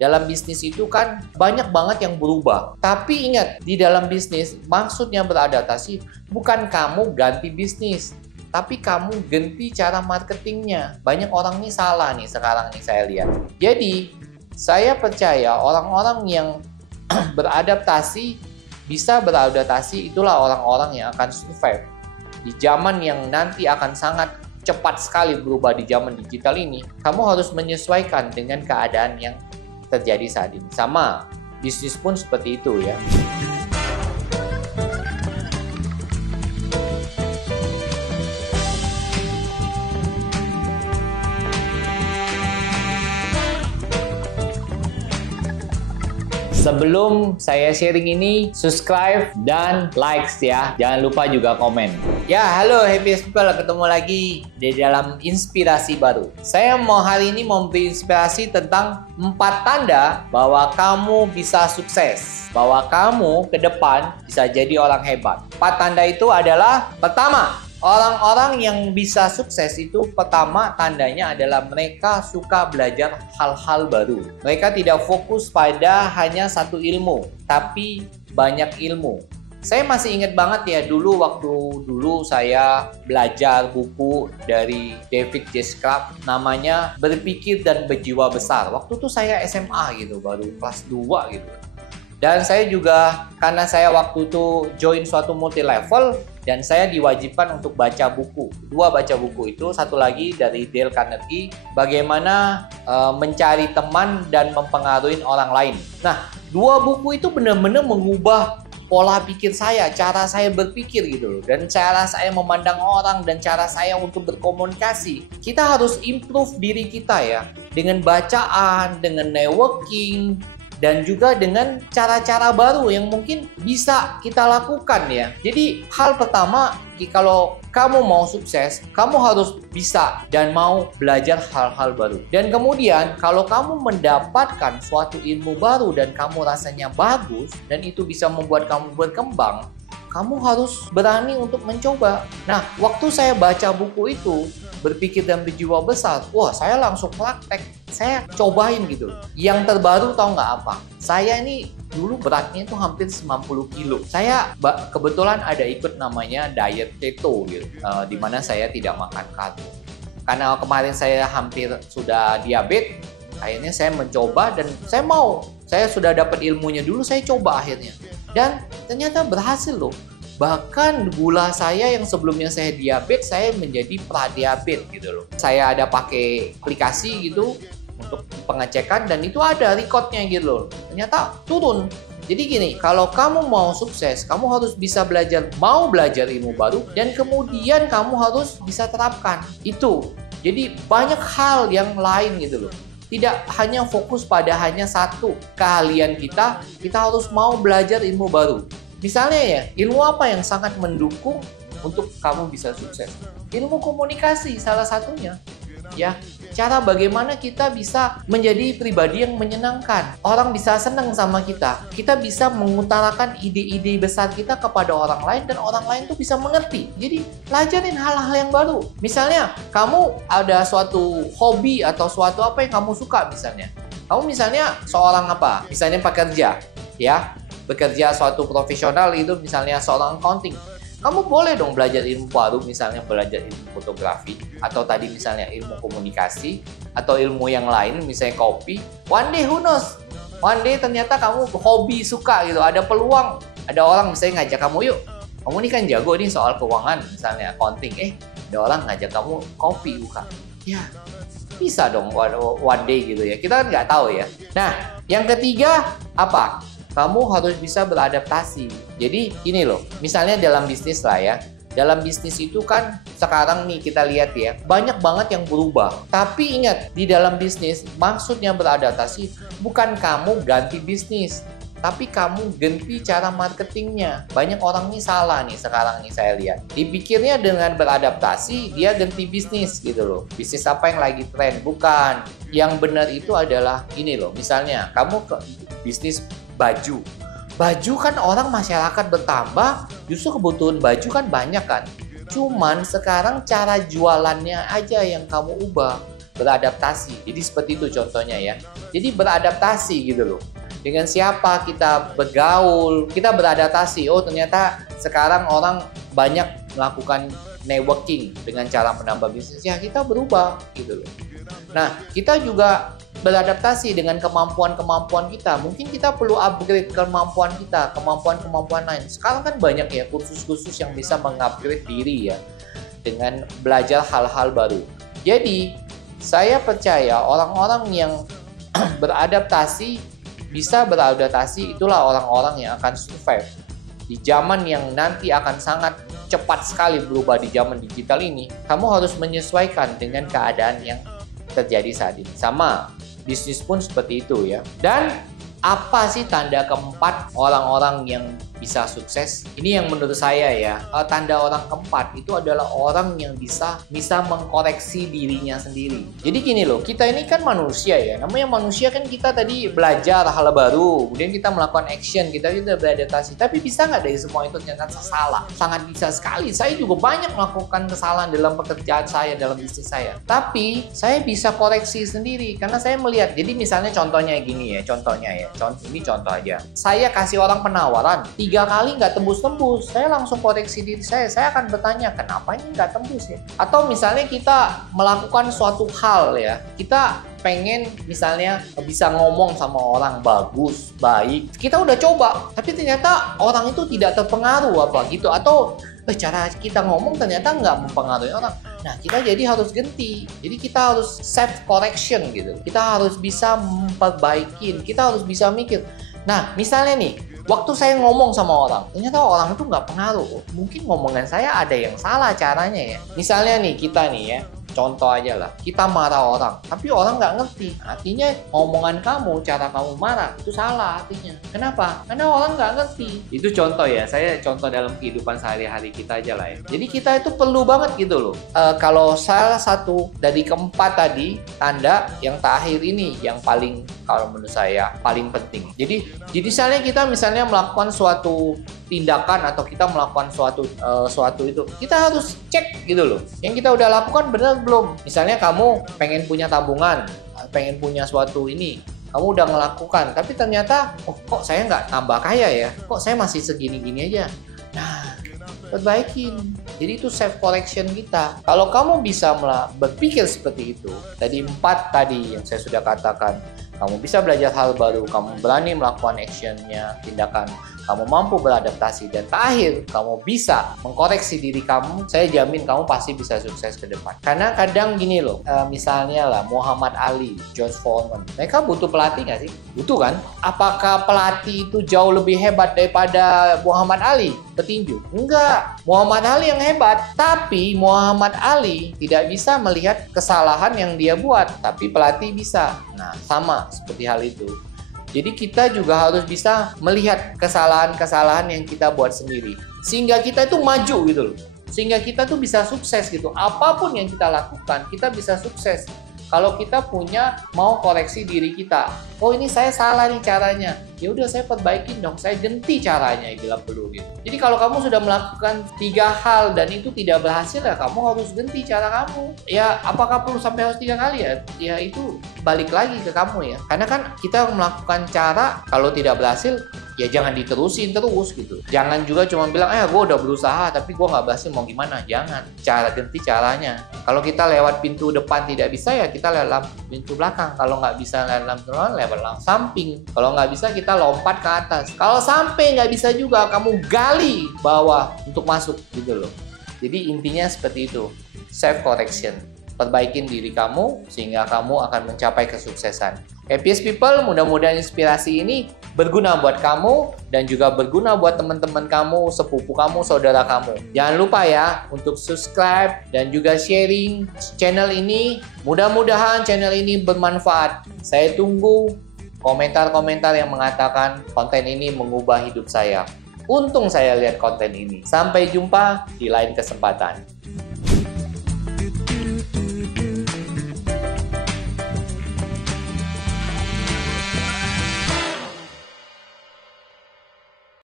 dalam bisnis itu kan banyak banget yang berubah. Tapi ingat, di dalam bisnis maksudnya beradaptasi bukan kamu ganti bisnis, tapi kamu ganti cara marketingnya. Banyak orang nih salah nih sekarang nih saya lihat. Jadi saya percaya orang-orang yang bisa beradaptasi itulah orang-orang yang akan survive. Di zaman yang nanti akan sangat cepat sekali berubah di zaman digital ini, kamu harus menyesuaikan dengan keadaan yang terjadi saat ini. Sama, bisnis pun seperti itu ya. Sebelum saya sharing ini, subscribe dan likes ya. Jangan lupa juga komen. Ya, halo Happy People, ketemu lagi di dalam inspirasi baru. Saya hari ini mau memberi inspirasi tentang 4 tanda bahwa kamu bisa sukses. Bahwa kamu ke depan bisa jadi orang hebat. 4 tanda itu adalah, pertama, orang-orang yang bisa sukses itu pertama tandanya adalah mereka suka belajar hal-hal baru. Mereka tidak fokus pada hanya satu ilmu, tapi banyak ilmu. Saya masih ingat banget ya waktu dulu saya belajar buku dari David J. Scrap, namanya Berpikir dan Berjiwa Besar. Waktu itu saya SMA gitu, baru kelas 2 gitu. Dan saya juga, karena saya waktu itu join suatu multi level, dan saya diwajibkan untuk baca buku. 2 baca buku itu, satu lagi dari Dale Carnegie, bagaimana mencari teman dan mempengaruhi orang lain. Nah, 2 buku itu benar-benar mengubah pola pikir saya, cara saya berpikir gitu loh. Dan cara saya memandang orang, dan cara saya untuk berkomunikasi. Kita harus improve diri kita ya, dengan bacaan, dengan networking, dan juga dengan cara-cara baru yang mungkin bisa kita lakukan ya. Jadi hal pertama, kalau kamu mau sukses, kamu harus bisa dan mau belajar hal-hal baru. Dan kemudian kalau kamu mendapatkan suatu ilmu baru dan kamu rasanya bagus, dan itu bisa membuat kamu berkembang, kamu harus berani untuk mencoba. Nah, waktu saya baca buku itu, Berpikir dan Berjiwa Besar, wah saya langsung praktek. Saya cobain gitu. Yang terbaru tahu nggak apa? Saya ini dulu beratnya itu hampir 90 kilo. Saya kebetulan ada ikut namanya diet keto gitu, di mana saya tidak makan karbo. Karena kemarin saya hampir sudah diabetes, akhirnya saya mencoba dan saya sudah dapat ilmunya dulu, saya coba akhirnya. Dan ternyata berhasil loh. Bahkan gula saya yang sebelumnya saya diabetes, saya menjadi pradiabetes gitu loh. Saya ada pakai aplikasi gitu untuk pengecekan dan itu ada recordnya gitu loh. Ternyata turun. Jadi gini, kalau kamu mau sukses, kamu harus bisa mau belajar ilmu baru, dan kemudian kamu harus bisa terapkan itu. Jadi banyak hal yang lain gitu loh. Tidak hanya fokus pada hanya satu keahlian kita harus mau belajar ilmu baru. Misalnya ya, ilmu apa yang sangat mendukung untuk kamu bisa sukses? Ilmu komunikasi salah satunya. Ya, cara bagaimana kita bisa menjadi pribadi yang menyenangkan. Orang bisa senang sama kita. Kita bisa mengutarakan ide-ide besar kita kepada orang lain dan orang lain tuh bisa mengerti. Jadi, pelajarin hal-hal yang baru. Misalnya, kamu ada suatu hobi atau suatu apa yang kamu suka misalnya. Kamu misalnya seorang apa? Misalnya pekerja, ya. Bekerja suatu profesional itu misalnya seorang accounting. Kamu boleh dong belajar ilmu baru, misalnya belajar ilmu fotografi, atau tadi misalnya ilmu komunikasi, atau ilmu yang lain, misalnya kopi. One day, who knows? One day ternyata kamu hobi, suka gitu, ada peluang. Ada orang misalnya ngajak kamu, yuk, kamu ini kan jago nih soal keuangan, misalnya accounting. Ada orang ngajak kamu kopi buka. Ya, bisa dong one day gitu ya. Kita kan nggak tahu ya. Nah, yang ketiga apa? Kamu harus bisa beradaptasi. Jadi ini loh, misalnya dalam bisnis lah ya. Dalam bisnis itu kan sekarang nih kita lihat ya, banyak banget yang berubah. Tapi ingat, di dalam bisnis maksudnya beradaptasi bukan kamu ganti bisnis, tapi kamu ganti cara marketingnya. Banyak orang nih salah nih sekarang nih saya lihat. Dipikirnya dengan beradaptasi dia ganti bisnis gitu loh. Bisnis apa yang lagi tren? Bukan. Yang benar itu adalah ini loh. Misalnya kamu ke bisnis baju. Baju kan orang masyarakat bertambah, justru kebutuhan baju kan banyak kan. Cuman sekarang cara jualannya aja yang kamu ubah. beradaptasi. Jadi seperti itu contohnya ya. Jadi beradaptasi gitu loh. Dengan siapa kita bergaul, kita beradaptasi. Oh ternyata sekarang orang banyak melakukan networking dengan cara menambah bisnis. Ya kita berubah gitu loh. Nah kita juga beradaptasi dengan kemampuan-kemampuan kita. Mungkin kita perlu upgrade kemampuan kita, kemampuan-kemampuan lain. Sekarang kan banyak ya kursus-kursus yang bisa mengupgrade diri ya, dengan belajar hal-hal baru. Jadi, saya percaya orang-orang yang beradaptasi, bisa beradaptasi, itulah orang-orang yang akan survive. Di zaman yang nanti akan sangat cepat sekali berubah di zaman digital ini, kamu harus menyesuaikan dengan keadaan yang terjadi saat ini. Sama, bisnis pun seperti itu ya. Dan apa sih tanda keempat orang-orang yang bisa sukses? Ini yang menurut saya ya, tanda orang keempat itu adalah orang yang bisa mengkoreksi dirinya sendiri. Jadi gini loh, kita ini kan manusia ya. Namanya manusia kan kita tadi belajar hal baru, kemudian kita melakukan action, kita beradaptasi. Tapi bisa nggak dari semua itu ternyata salah? Sangat bisa sekali. Saya juga banyak melakukan kesalahan dalam pekerjaan saya, dalam bisnis saya. Tapi saya bisa koreksi sendiri karena saya melihat. Jadi misalnya contohnya gini ya, ini contoh aja. Saya kasih orang penawaran 3 kali nggak tembus-tembus, saya langsung koreksi diri saya akan bertanya kenapa ini nggak tembus ya. Atau misalnya kita melakukan suatu hal ya, kita pengen misalnya bisa ngomong sama orang bagus, baik, kita udah coba, tapi ternyata orang itu tidak terpengaruh apa gitu, atau cara kita ngomong ternyata nggak mempengaruhi orang. Nah, kita jadi harus ganti. Jadi kita harus self correction gitu. Kita harus bisa memperbaikin. Kita harus bisa mikir. Nah, misalnya nih, waktu saya ngomong sama orang, ternyata orang itu nggak pengaruh. Mungkin ngomongan saya ada yang salah caranya ya. Misalnya nih, kita nih ya, contoh aja lah, kita marah orang, tapi orang nggak ngerti. Artinya omongan kamu, cara kamu marah, itu salah artinya. Kenapa? Karena orang nggak ngerti. Itu contoh ya, saya contoh dalam kehidupan sehari-hari kita aja lah ya. Jadi kita itu perlu banget gitu loh. Kalau salah satu dari keempat tadi, tanda yang terakhir ini, yang paling, kalau menurut saya, paling penting. Jadi misalnya melakukan suatu tindakan atau kita melakukan suatu itu, kita harus cek gitu loh. Yang kita udah lakukan benar belum? Misalnya kamu pengen punya tabungan, pengen punya suatu ini, kamu udah ngelakukan, tapi ternyata kok saya nggak tambah kaya ya? Kok saya masih segini-gini aja? Nah, perbaikin. Jadi itu self correction kita. Kalau kamu bisa berpikir seperti itu, tadi 4 tadi yang saya sudah katakan, kamu bisa belajar hal baru, kamu berani melakukan actionnya, tindakan, kamu mampu beradaptasi, dan terakhir kamu bisa mengkoreksi diri kamu, saya jamin kamu pasti bisa sukses ke depan. Karena kadang gini loh, misalnya lah Muhammad Ali, George Foreman, mereka butuh pelatih nggak sih? Butuh kan? Apakah pelatih itu jauh lebih hebat daripada Muhammad Ali petinju? Enggak, Muhammad Ali yang hebat, tapi Muhammad Ali tidak bisa melihat kesalahan yang dia buat, tapi pelatih bisa. Nah, sama seperti hal itu. Jadi kita juga harus bisa melihat kesalahan-kesalahan yang kita buat sendiri, sehingga kita itu maju gitu loh. Sehingga kita tuh bisa sukses gitu. Apapun yang kita lakukan, kita bisa sukses. Kalau kita mau koreksi diri kita. Oh, ini saya salah nih caranya. Ya udah, saya perbaikin dong. Saya ganti caranya bila perlu gitu. Jadi kalau kamu sudah melakukan 3 hal dan itu tidak berhasil, ya kamu harus ganti cara kamu. Ya, apakah perlu sampai harus 3 kali ya? Ya itu balik lagi ke kamu ya. Karena kan kita melakukan cara, kalau tidak berhasil, ya jangan diterusin terus gitu. Jangan juga cuma bilang, gue udah berusaha tapi gue nggak berhasil, mau gimana? Jangan. Ganti caranya. Kalau kita lewat pintu depan tidak bisa, ya kita lewat pintu belakang. Kalau nggak bisa lewat samping. Kalau nggak bisa, kita lompat ke atas. Kalau sampai nggak bisa juga, kamu gali bawah untuk masuk gitu loh. Jadi intinya seperti itu. Self correction. Perbaikin diri kamu sehingga kamu akan mencapai kesuksesan. Happiest People, mudah-mudahan inspirasi ini berguna buat kamu dan juga berguna buat teman-teman kamu, sepupu kamu, saudara kamu. Jangan lupa ya untuk subscribe dan juga sharing channel ini. Mudah-mudahan channel ini bermanfaat. Saya tunggu komentar-komentar yang mengatakan konten ini mengubah hidup saya. Untung saya lihat konten ini. Sampai jumpa di lain kesempatan.